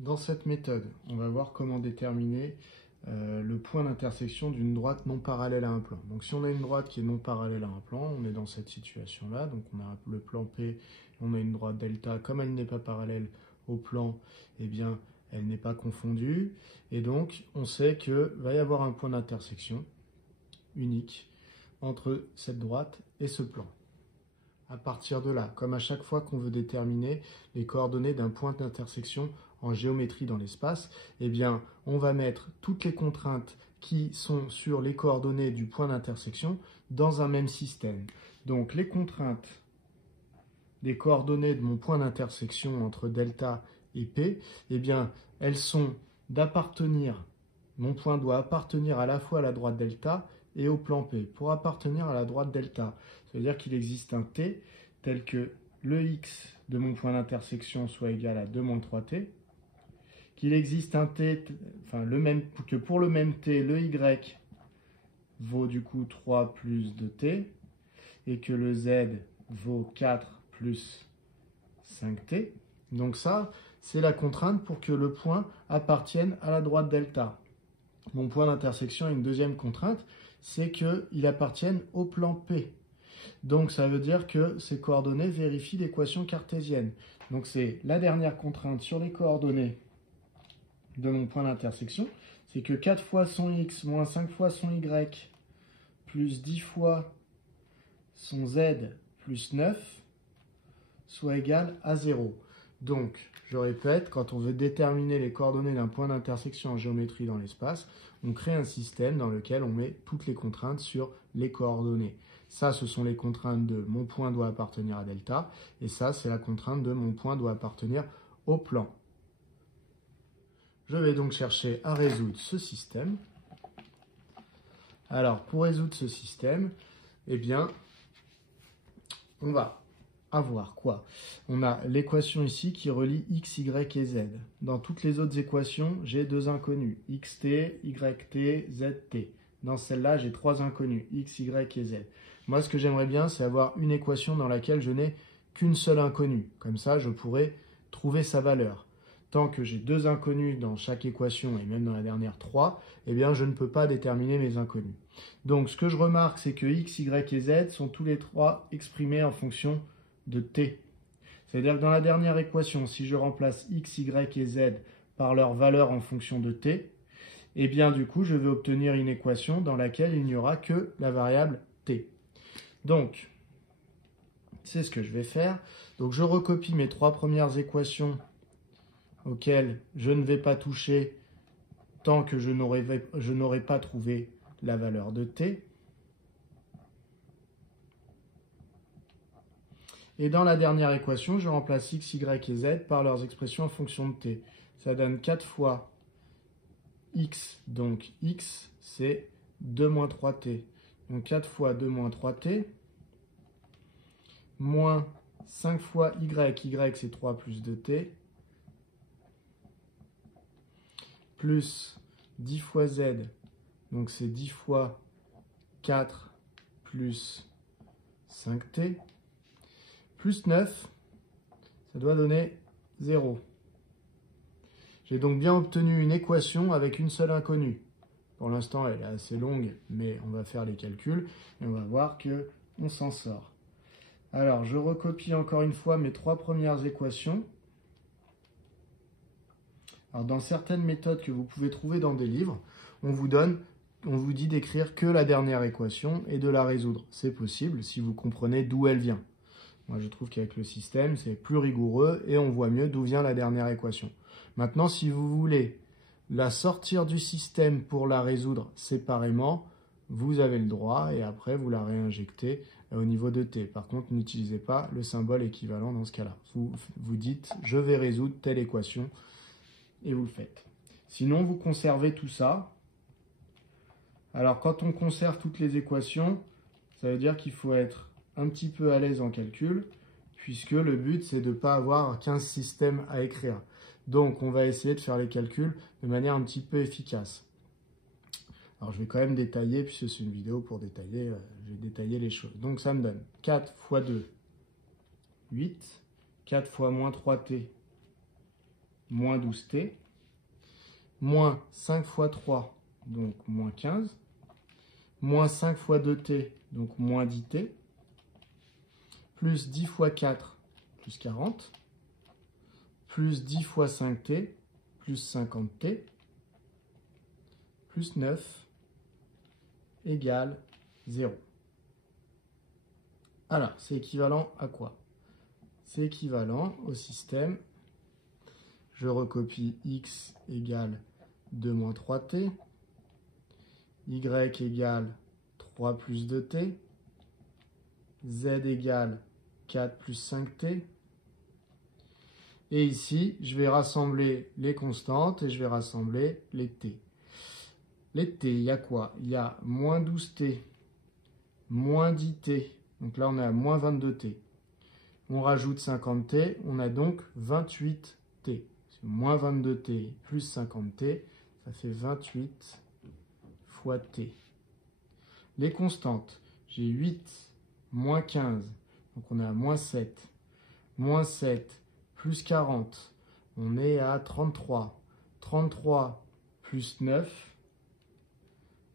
Dans cette méthode, on va voir comment déterminer le point d'intersection d'une droite non parallèle à un plan. Donc si on a une droite qui est non parallèle à un plan, on est dans cette situation-là. Donc on a le plan P, on a une droite delta. Comme elle n'est pas parallèle au plan, eh bien elle n'est pas confondue. Et donc on sait qu'il va y avoir un point d'intersection unique entre cette droite et ce plan. À partir de là, comme à chaque fois qu'on veut déterminer les coordonnées d'un point d'intersection en géométrie dans l'espace, eh bien, on va mettre toutes les contraintes qui sont sur les coordonnées du point d'intersection dans un même système. Donc, les contraintes des coordonnées de mon point d'intersection entre delta et P, eh bien, elles sont d'appartenir, mon point doit appartenir à la fois à la droite delta et au plan P. Pour appartenir à la droite delta, ça veut dire qu'il existe un T tel que le X de mon point d'intersection soit égal à 2 moins 3T, qu'il existe un T, que pour le même T, le Y vaut du coup 3 plus 2T, et que le Z vaut 4 plus 5T. Donc ça, c'est la contrainte pour que le point appartienne à la droite delta. Mon point d'intersection a une deuxième contrainte, c'est qu'il appartienne au plan P. Donc ça veut dire que ces coordonnées vérifient l'équation cartésienne. Donc c'est la dernière contrainte sur les coordonnées de mon point d'intersection, c'est que 4 fois son x moins 5 fois son y plus 10 fois son z plus 9 soit égal à 0. Donc, je répète, quand on veut déterminer les coordonnées d'un point d'intersection en géométrie dans l'espace, on crée un système dans lequel on met toutes les contraintes sur les coordonnées. Ça, ce sont les contraintes de mon point doit appartenir à delta, et ça, c'est la contrainte de mon point doit appartenir au plan. Je vais donc chercher à résoudre ce système. Alors, pour résoudre ce système, eh bien, on va avoir quoi? On a l'équation ici qui relie x, y et z. Dans toutes les autres équations, j'ai deux inconnus, xt, yt, zt. Dans celle-là, j'ai trois inconnus, x, y et z. Moi, ce que j'aimerais bien, c'est avoir une équation dans laquelle je n'ai qu'une seule inconnue. Comme ça, je pourrais trouver sa valeur. Tant que j'ai deux inconnus dans chaque équation, et même dans la dernière 3, eh bien, je ne peux pas déterminer mes inconnus. Donc, ce que je remarque, c'est que x, y et z sont tous les trois exprimés en fonction de t. C'est-à-dire que dans la dernière équation, si je remplace x, y et z par leur valeur en fonction de t, eh bien, du coup, je vais obtenir une équation dans laquelle il n'y aura que la variable t. Donc, c'est ce que je vais faire. Donc, je recopie mes trois premières équations auxquelles je ne vais pas toucher tant que je n'aurai pas trouvé la valeur de t. Et dans la dernière équation, je remplace x, y et z par leurs expressions en fonction de t. Ça donne 4 fois x, donc x, c'est 2 moins 3t. Donc 4 fois 2 moins 3t, moins 5 fois y, y c'est 3 plus 2t, plus 10 fois z, donc c'est 10 fois 4 plus 5t, plus 9, ça doit donner 0. J'ai donc bien obtenu une équation avec une seule inconnue. Pour l'instant, elle est assez longue, mais on va faire les calculs et on va voir qu'on s'en sort. Alors, je recopie encore une fois mes trois premières équations. Alors, dans certaines méthodes que vous pouvez trouver dans des livres, on vous dit d'écrire que la dernière équation et de la résoudre. C'est possible si vous comprenez d'où elle vient. Moi, je trouve qu'avec le système, c'est plus rigoureux et on voit mieux d'où vient la dernière équation. Maintenant, si vous voulez la sortir du système pour la résoudre séparément, vous avez le droit et après, vous la réinjectez au niveau de t. Par contre, n'utilisez pas le symbole équivalent dans ce cas-là. Vous dites « je vais résoudre telle équation » et vous le faites. Sinon, vous conservez tout ça. Alors, quand on conserve toutes les équations, ça veut dire qu'il faut être un petit peu à l'aise en calcul, puisque le but, c'est de ne pas avoir 15 systèmes à écrire. Donc, on va essayer de faire les calculs de manière un petit peu efficace. Alors, je vais quand même détailler, puisque c'est une vidéo pour détailler, je vais détailler les choses. Donc, ça me donne 4 fois 2, 8. 4 fois moins 3t, moins 12t, moins 5 fois 3, donc moins 15, moins 5 fois 2t, donc moins 10t, plus 10 fois 4, plus 40, plus 10 fois 5t, plus 50t, plus 9, égale 0. Alors, c'est équivalent à quoi? C'est équivalent au système, je recopie x égale 2 moins 3t, y égale 3 plus 2t, z égale 4 plus 5t, et ici, je vais rassembler les constantes et je vais rassembler les t. Les t, il y a quoi? Il y a moins 12t, moins 10t, donc là on est à moins 22t. On rajoute 50t, on a donc 28t. Moins 22t plus 50t, ça fait 28 fois t. Les constantes, j'ai 8, moins 15, donc on est à moins 7. Moins 7 plus 40, on est à 33. 33 plus 9,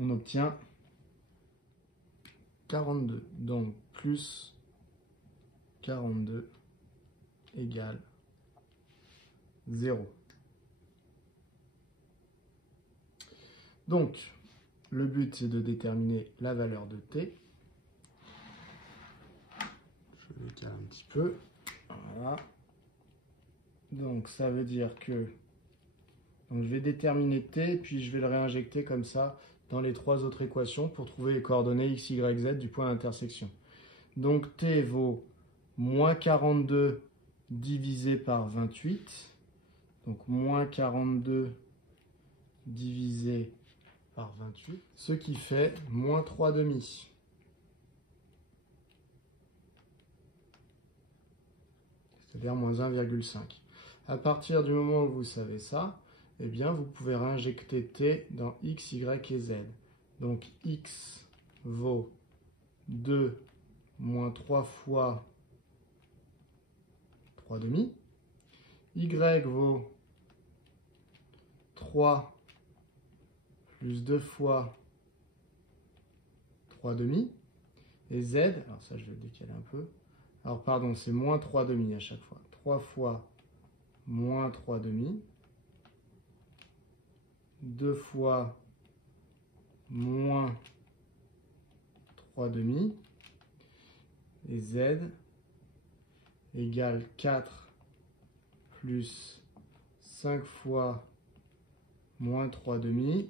on obtient 42. Donc plus 42 égale 0. Donc, le but, c'est de déterminer la valeur de t. Je l'écale un petit peu. Voilà. Donc, ça veut dire que je vais déterminer t, puis je vais le réinjecter comme ça dans les trois autres équations pour trouver les coordonnées x, y, z du point d'intersection. Donc, t vaut moins 42 divisé par 28. Donc, moins 42 divisé par 28, ce qui fait moins 3 demi. C'est-à-dire moins 1,5. À partir du moment où vous savez ça, eh bien, vous pouvez réinjecter t dans x, y et z. Donc, x vaut 2 moins 3 fois 3 demi. Y vaut 3 plus 2 fois 3 demi. Et z, alors ça je vais le décaler un peu. Alors pardon, c'est moins 3 demi à chaque fois. 3 fois moins 3 demi. 2 fois moins 3 demi. Et z égale 4 plus 5 fois moins 3 demi.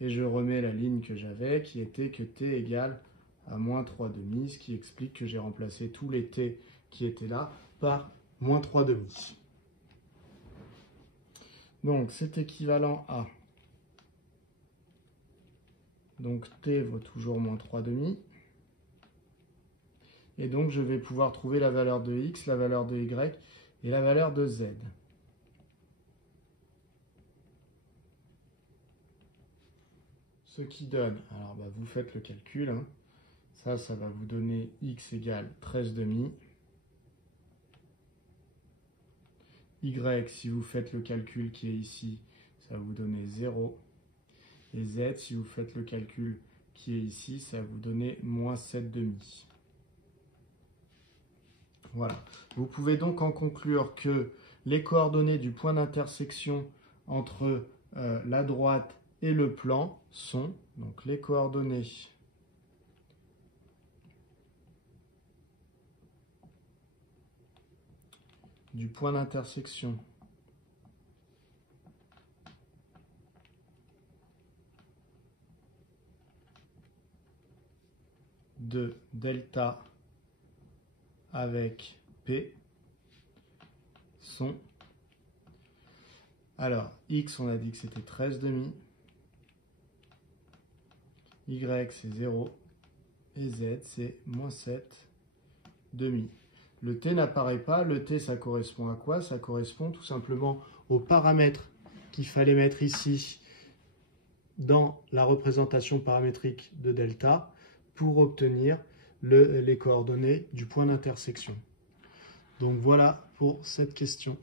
Et je remets la ligne que j'avais, qui était que t égale à moins 3 demi, ce qui explique que j'ai remplacé tous les t qui étaient là par moins 3 demi. Donc, c'est équivalent à... Donc, t vaut toujours moins 3 demi. Et donc, je vais pouvoir trouver la valeur de x, la valeur de y et la valeur de z. Ce qui donne, alors vous faites le calcul, hein. Ça va vous donner x égale 13 demi. Y, si vous faites le calcul qui est ici, ça va vous donner 0. Et z, si vous faites le calcul qui est ici, ça va vous donner moins 7 demi. Voilà. Vous pouvez donc en conclure que les coordonnées du point d'intersection entre la droite et le plan sont, donc les coordonnées du point d'intersection de delta avec P sont, alors x on a dit que c'était 13 demi, y c'est 0 et z c'est moins 7 demi. Le t n'apparaît pas, le t ça correspond à quoi? Ça correspond tout simplement aux paramètres qu'il fallait mettre ici dans la représentation paramétrique de delta pour obtenir les coordonnées du point d'intersection. Donc voilà pour cette question.